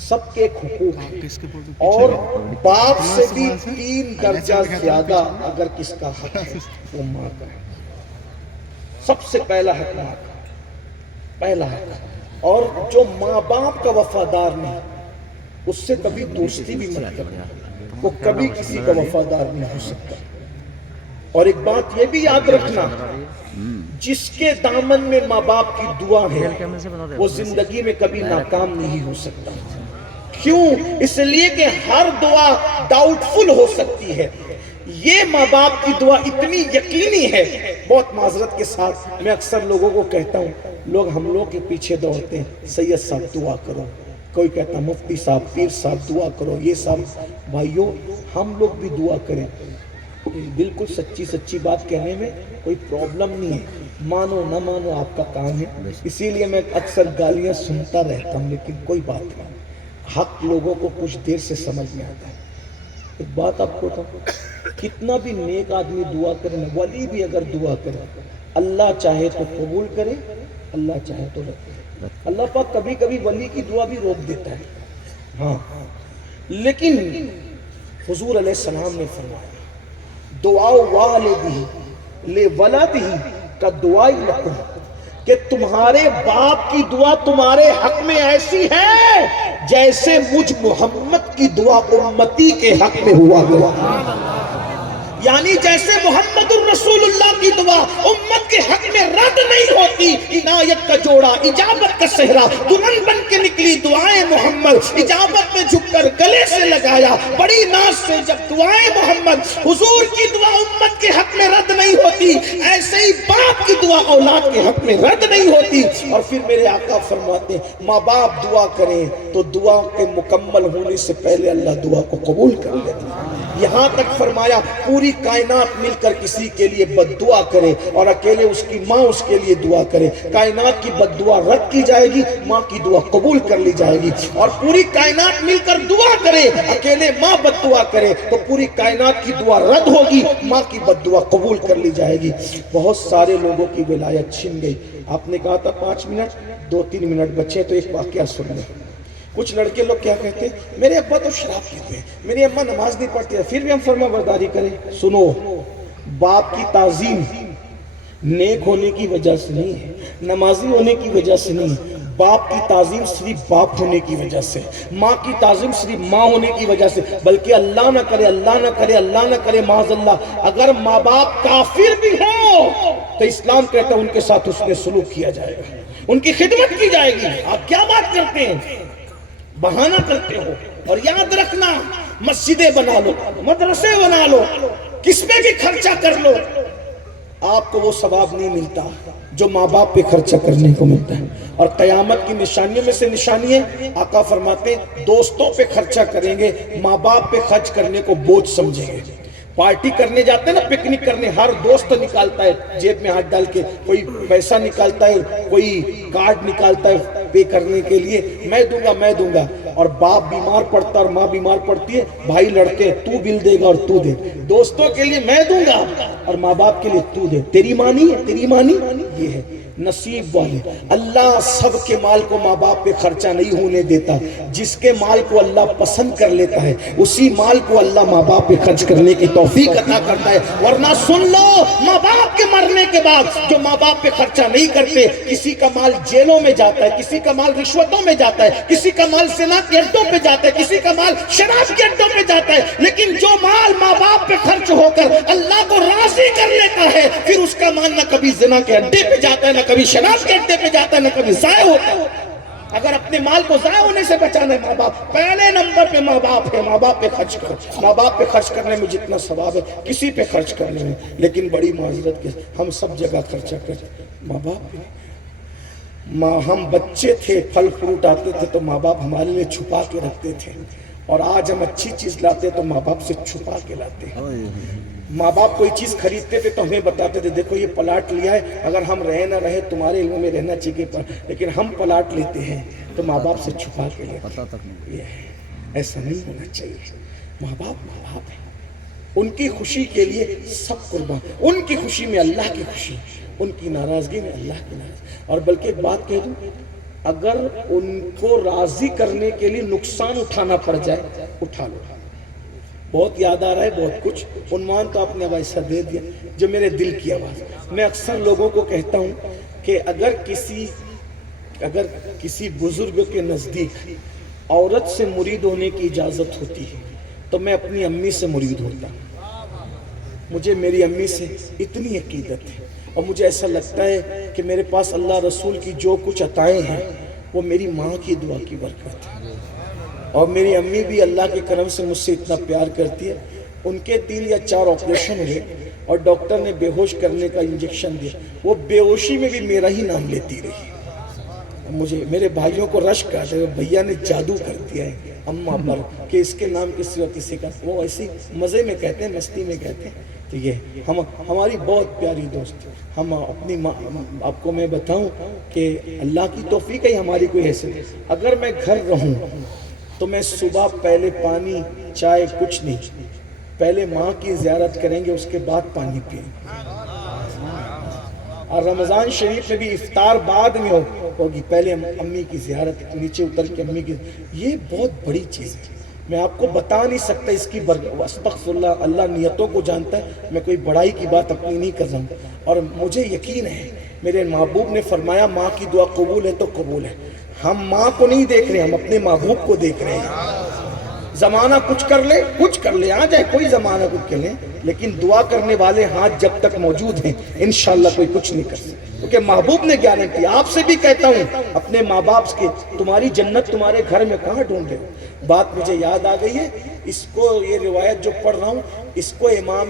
سب کے ایک حقوق ہیں، اور باپ سے بھی 3 درجہ زیادہ اگر کس کا حق ہے وہ ماں کا ہے۔ سب سے پہلا حق ماں کا، پہلا حق۔ اور جو ماں باپ کا وفادار نہیں اس سے کبھی دوستی بھی مت کرنا، وہ کبھی کسی کا وفادار نہیں ہو سکتا۔ اور ایک بات یہ بھی یاد رکھنا، جس کے دامن میں ماں باپ کی دعا ہے وہ زندگی میں کبھی ناکام نہیں ہو سکتا۔ کیوں؟ اس لیے کہ ہر دعا ڈاؤٹ فل ہو سکتی ہے، یہ ماں باپ کی دعا اتنی یقینی ہے۔ بہت معذرت کے ساتھ میں اکثر لوگوں کو کہتا ہوں، لوگ ہم لوگ کے پیچھے دوڑتے ہیں، سید صاحب دعا کرو، کوئی کہتا مفتی صاحب، پیر صاحب دعا کرو، یہ صاحب۔ بھائیوں ہم لوگ بھی دعا کریں، بالکل سچی بات کہنے میں کوئی پرابلم نہیں ہے، مانو نہ مانو آپ کا کام ہے۔ اسی لیے میں اکثر گالیاں سنتا رہتا ہوں، لیکن کوئی بات نہیں، حق لوگوں کو کچھ دیر سے سمجھ میں آتا ہے۔ ایک بات آپ کو بتاؤں، کتنا بھی نیک آدمی دعا کرے نا، ولی بھی اگر دعا کرے اللہ چاہے تو قبول کرے، اللہ چاہے تو رد کرے۔ اللہ پاک کبھی کبھی ولی کی دعا بھی روک دیتا ہے، ہاں، لیکن حضور علیہ السلام نے فرمایا دعا والدہ لولدہ کا دعائی لکم، کہ تمہارے باپ کی دعا تمہارے حق میں ایسی ہے جیسے مجھ محمد کی دعا امتی کے حق میں ہوا کرتی، یعنی جیسے محمد الرسول اللہ کی دعا امت کے حق میں رد نہیں ہوتی۔ عنایت کا جوڑا، اجابت کا صحرا، دلہن بن کے نکلی دعائیں محمد، اجابت میں جھک کر گلے سے لگایا بڑی ناز سے جب دعائیں محمد، حضور کی دعا امت کے حق میں رد نہیں ہوتی، ایسے ہی باپ کی دعا اولاد کے حق میں رد نہیں ہوتی۔ اور پھر میرے آقا فرماتے ہیں ماں باپ دعا کریں تو دعا کے مکمل ہونے سے پہلے اللہ دعا کو قبول کر لیتے ہیں۔ یہاں تک فرمایا پوری کائنات مل کر کسی کے لیے بد دعا کرے اور اکیلے اس کی ماں اس کے لیے دعا کرے، کائنات کی بد دعا رد کی جائے گی، ماں کی دعا قبول کر لی جائے گی۔ اور پوری کائنات مل کر دعا کرے، اکیلے ماں بد دعا کرے تو پوری کائنات کی دعا رد ہوگی، ماں کی بد دعا قبول کر لی جائے گی۔ بہت سارے لوگوں کی ولایت چھن گئی۔ آپ نے کہا تھا 5 منٹ، 2-3 منٹ بچے تو ایک واقعہ سن لیں۔ کچھ لڑکے لوگ کیا کہتے ہیں، میرے ابا تو شراب پیتے ہیں، میری اماں نماز نہیں پڑھتی ہے، پھر بھی ہم فرما برداری کریں۔ سنو، باپ کی تعظیم نیک ہونے کی وجہ سے نہیں ہے، نمازی ہونے کی وجہ سے نہیں ہے، باپ کی تعظیم صرف باپ ہونے کی وجہ سے، ماں کی تعظیم صرف ماں ہونے کی وجہ سے، بلکہ اللہ نہ کرے، اللہ نہ کرے، اللہ نہ کرے، معاذ اللہ، اگر ماں باپ کافر بھی ہو تو اسلام کہتا ہے ان کے ساتھ اس نے سلوک کیا جائے گا، ان کی خدمت کی جائے گی۔ آپ کیا بات کرتے ہیں، بہانہ کرتے ہو۔ اور یاد رکھنا، مسجدیں بنا لو، مدرسے بنا لو، کس پہ بھی خرچہ کر لو، آپ کو وہ ثواب نہیں ملتا جو ماں باپ پہ خرچہ کرنے کو ملتا ہے۔ اور قیامت کی نشانیوں میں سے نشانی ہے، آقا فرماتے ہیں دوستوں پہ خرچہ کریں گے، ماں باپ پہ خرچ کرنے کو بوجھ سمجھیں گے۔ پارٹی کرنے جاتے ہیں نا، پکنک کرنے، ہر دوست نکالتا ہے جیب میں ہاتھ ڈال کے، کوئی پیسہ نکالتا ہے، کوئی کارڈ نکالتا ہے پے کرنے کے لیے، میں دوں گا میں دوں گا، اور باپ بیمار پڑتا اور ماں بیمار پڑتی ہے، بھائی لڑتے ہیں، تو بل دے گا اور تو دے، دوستوں کے لیے میں دوں گا اور ماں باپ کے لیے تو دے، تیری مانی ہے، تیری مانی یہ ہے۔ نصیب والے، اللہ سب کے مال کو ماں باپ پہ خرچہ نہیں ہونے دیتا، جس کے مال کو اللہ پسند کر لیتا ہے اسی مال کو اللہ ماں باپ پہ خرچ کرنے کی توفیق عطا کرتا ہے۔ ورنہ سن لو، ماں باپ کے مرنے کے بعد جو ماں باپ پہ خرچہ نہیں کرتے، کسی کا مال جیلوں میں جاتا ہے، کسی کا مال رشوتوں میں جاتا ہے، کسی کا مال زنا کے اڈوں پہ جاتا ہے، کسی کا مال شراب کے اڈوں پہ جاتا ہے، لیکن جو مال ماں باپ پہ خرچ ہو کر اللہ کو راضی کر لیتا ہے، پھر اس کا مال نہ کبھی زنا کے اڈے پہ جاتا ہے، نہ کبھی شراب کے اڈے پہ جاتا ہے، نہ کبھی ضائع ہوتا ہے۔ اگر اپنے مال کو ضائع ہونے سے بچانا ہے، ماں باپ پہلے نمبر پہ ماں باپ ہے، ماں باپ پہ خرچ کرو۔ ماں باپ پہ خرچ کرنے میں جتنا ثواب ہے کسی پہ خرچ کرنے میں، لیکن بڑی معذرت کے ہم سب جگہ خرچہ کریں، ماں باپ پہ۔ ماں ہم بچے تھے، پھل فروٹ آتے تھے تو ماں باپ ہمارے لیے چھپا کے رکھتے تھے، اور آج ہم اچھی چیز لاتے تو ماں باپ سے چھپا کے لاتے ہیں۔ ماں باپ کوئی چیز خریدتے تھے تو ہمیں بتاتے تھے دیکھو یہ پلاٹ لیا ہے، اگر ہم رہے نہ رہے تمہارے علم میں رہنا چاہیے، لیکن ہم پلاٹ لیتے ہیں تو ماں باپ سے چھپا کے لیتے ہیں۔ ایسا نہیں ہونا چاہیے۔ ماں باپ ہیں، ان کی خوشی کے لیے سب قربان، ان کی خوشی میں اللہ کی خوشی، ان کی ناراضگی میں اللہ کی ناراضگی۔ اور بلکہ ایک بات کہہ دوں، اگر ان کو راضی کرنے کے لیے نقصان اٹھانا پڑ جائے اٹھا لو. بہت یاد آ رہا ہے بہت کچھ. عنوان تو آپ نے اب ایسا دے دیا جو میرے دل کی آواز. میں اکثر لوگوں کو کہتا ہوں کہ اگر کسی بزرگ کے نزدیک عورت سے مرید ہونے کی اجازت ہوتی ہے تو میں اپنی امی سے مرید ہوتا. مجھے میری امی سے اتنی عقیدت ہے اور مجھے ایسا لگتا ہے کہ میرے پاس اللہ رسول کی جو کچھ عطائیں ہیں وہ میری ماں کی دعا کی برکت ہے. اور میری امی بھی اللہ کے کرم سے مجھ سے اتنا پیار کرتی ہے. ان کے 3 یا 4 آپریشن ہوئے اور ڈاکٹر نے بے ہوش کرنے کا انجیکشن دیا. وہ بے ہوشی میں بھی میرا ہی نام لیتی رہی. مجھے میرے بھائیوں کو رشک آتا ہے بھیا نے جادو کر دیا ہے اماں پر کہ اس کے نام کے سوا کسی کا. وہ ایسی مزے میں کہتے ہیں مستی میں کہتے ہیں. تو یہ ہماری بہت پیاری دوست. ہم اپنی آپ کو میں بتاؤں کہ اللہ کی توفیق ہے ہماری کوئی حیثیت. اگر میں گھر رہوں تو میں صبح پہلے پانی چائے کچھ نہیں, پہلے ماں کی زیارت کریں گے اس کے بعد پانی پئیں. اور رمضان شریف میں بھی افطار بعد میں ہوگی, پہلے امی کی زیارت, نیچے اتر کے امی کی. یہ بہت بڑی چیز ہے, میں آپ کو بتا نہیں سکتا اس کی استغفر اللہ, اللہ نیتوں کو جانتا ہے. میں کوئی بڑائی کی بات اپنی نہیں کر رہا ہوں. اور مجھے یقین ہے میرے محبوب نے فرمایا ماں کی دعا قبول ہے تو قبول ہے. ہم ماں کو نہیں دیکھ رہے, ہم اپنے محبوب کو دیکھ رہے ہیں. زمانہ کچھ کر لے آ جائے, کوئی زمانہ کچھ کر لے, لیکن دعا کرنے والے ہاتھ جب تک موجود ہیں انشاءاللہ کوئی کچھ نہیں کر سکتا. کیونکہ محبوب نے گارنٹی. آپ سے بھی کہتا ہوں اپنے ماں باپ کے, تمہاری جنت تمہارے گھر میں کہاں ڈھونڈے. بات مجھے یاد آ گئی ہے, اس کو یہ روایت جو پڑھ رہا ہوں اس کو امام